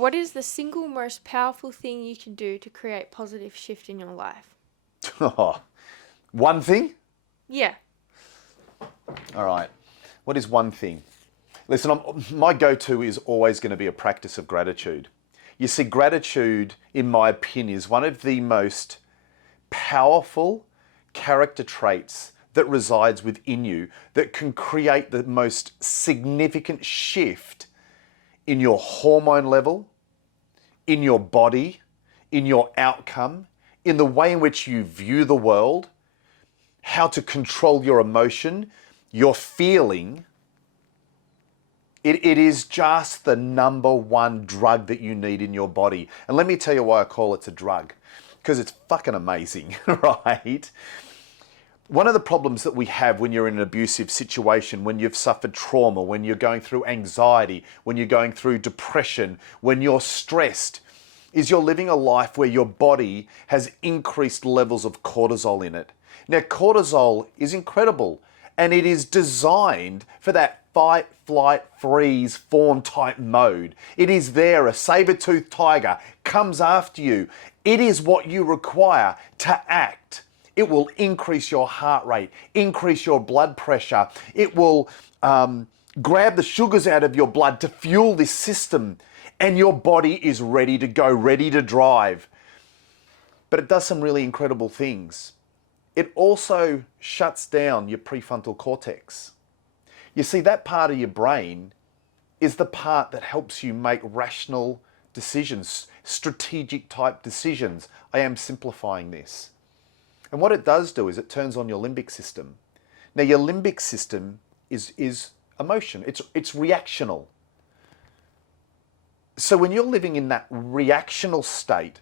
What is the single most powerful thing you can do to create positive shift in your life? One thing? Yeah. All right. What is one thing? Listen, my go-to is always going to be a practice of gratitude. You see, gratitude, in my opinion, is one of the most powerful character traits that resides within you that can create the most significant shift in your hormone level, in your body, in your outcome, in the way in which you view the world, how to control your emotion, your feeling. It is just the number one drug that you need in your body. And let me tell you why I call it a drug. Because it's fucking amazing, right? One of the problems that we have when you're in an abusive situation, when you've suffered trauma, when you're going through anxiety, when you're going through depression, when you're stressed, is you're living a life where your body has increased levels of cortisol in it. Now, cortisol is incredible, and it is designed for that fight, flight, freeze, fawn type mode. It is there, a saber-toothed tiger comes after you. It is what you require to act. It will increase your heart rate, increase your blood pressure. It will grab the sugars out of your blood to fuel this system, and your body is ready to go, ready to drive. But it does some really incredible things. It also shuts down your prefrontal cortex. You see, that part of your brain is the part that helps you make rational decisions, strategic type decisions. I am simplifying this. And what it does do is it turns on your limbic system. Now, your limbic system is emotion. It's reactional. So when you're living in that reactional state,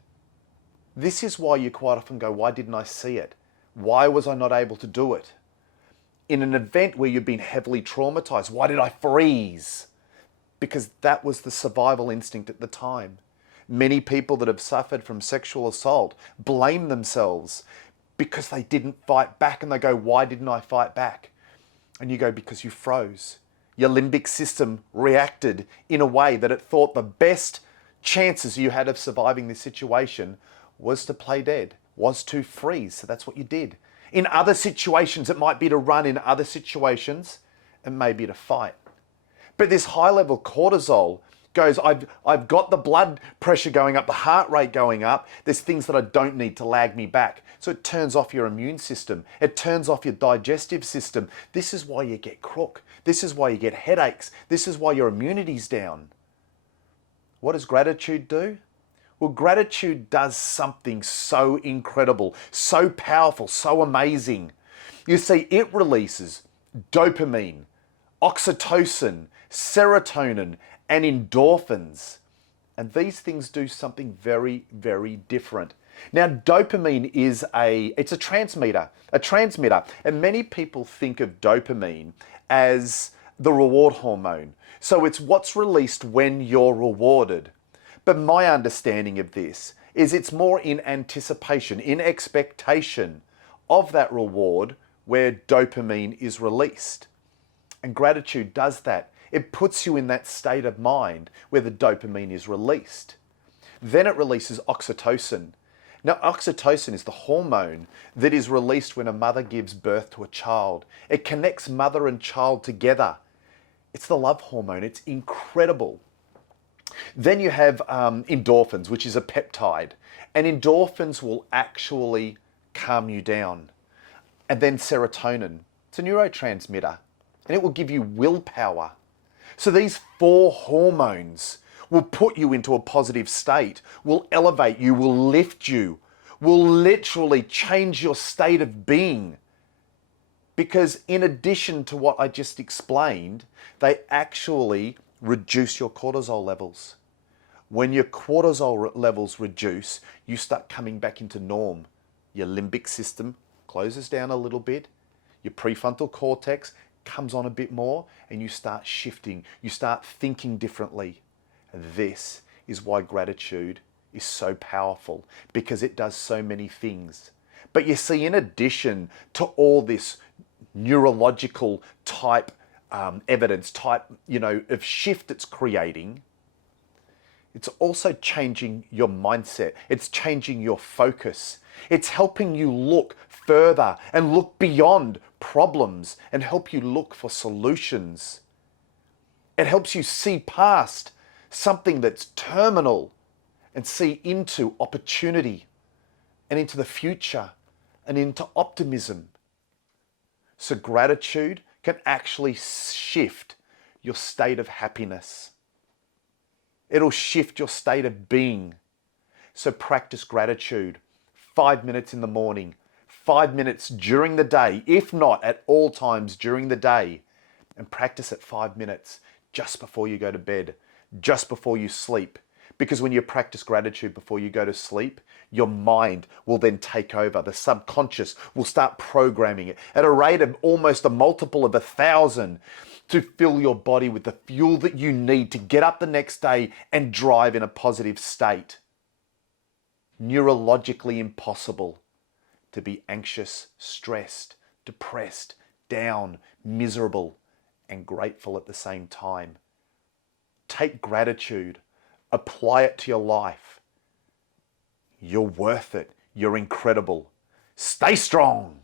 this is why you quite often go, why didn't I see it? Why was I not able to do it? In an event where you've been heavily traumatized, why did I freeze? Because that was the survival instinct at the time. Many people that have suffered from sexual assault blame themselves because they didn't fight back, and they go, why didn't I fight back? And you go, because you froze. Your limbic system reacted in a way that it thought the best chances you had of surviving this situation was to play dead, was to freeze. So that's what you did. In other situations, it might be to run. In other situations, it may be to fight. But this high level cortisol goes, I've got the blood pressure going up, the heart rate going up. There's things that I don't need to lag me back. So it turns off your immune system. It turns off your digestive system. This is why you get crook. This is why you get headaches. This is why your immunity's down. What does gratitude do? Well, gratitude does something so incredible, so powerful, so amazing. You see, it releases dopamine, oxytocin, serotonin, and endorphins. And these things do something very, very different. Now, dopamine is it's a transmitter, and many people think of dopamine as the reward hormone. So it's what's released when you're rewarded. But my understanding of this is it's more in anticipation, in expectation of that reward where dopamine is released. And gratitude does that. It puts you in that state of mind where the dopamine is released. Then it releases oxytocin. Now, oxytocin is the hormone that is released when a mother gives birth to a child. It connects mother and child together. It's the love hormone. It's incredible. Then you have endorphins, which is a peptide. And endorphins will actually calm you down. And then serotonin. It's a neurotransmitter. And it will give you willpower. So these four hormones will put you into a positive state, will elevate you, will lift you, will literally change your state of being. Because in addition to what I just explained, they actually reduce your cortisol levels. When your cortisol levels reduce, you start coming back into norm. Your limbic system closes down a little bit. Your prefrontal cortex comes on a bit more, and you start shifting. You start thinking differently. This is why gratitude is so powerful, because it does so many things. But you see, in addition to all this neurological type evidence, type, of shift it's creating, It's also changing your mindset. It's changing your focus. It's helping you look further and look beyond problems and help you look for solutions. It helps you see past something that's terminal and see into opportunity and into the future and into optimism. So gratitude can actually shift your state of happiness. It'll shift your state of being. So practice gratitude. 5 minutes in the morning, 5 minutes during the day, if not at all times during the day. And practice it 5 minutes just before you go to bed, just before you sleep. Because when you practice gratitude before you go to sleep, your mind will then take over. The subconscious will start programming it at a rate of almost a multiple of 1,000 to fill your body with the fuel that you need to get up the next day and drive in a positive state. Neurologically impossible to be anxious, stressed, depressed, down, miserable, and grateful at the same time. Take gratitude, apply it to your life. You're worth it. You're incredible. Stay strong.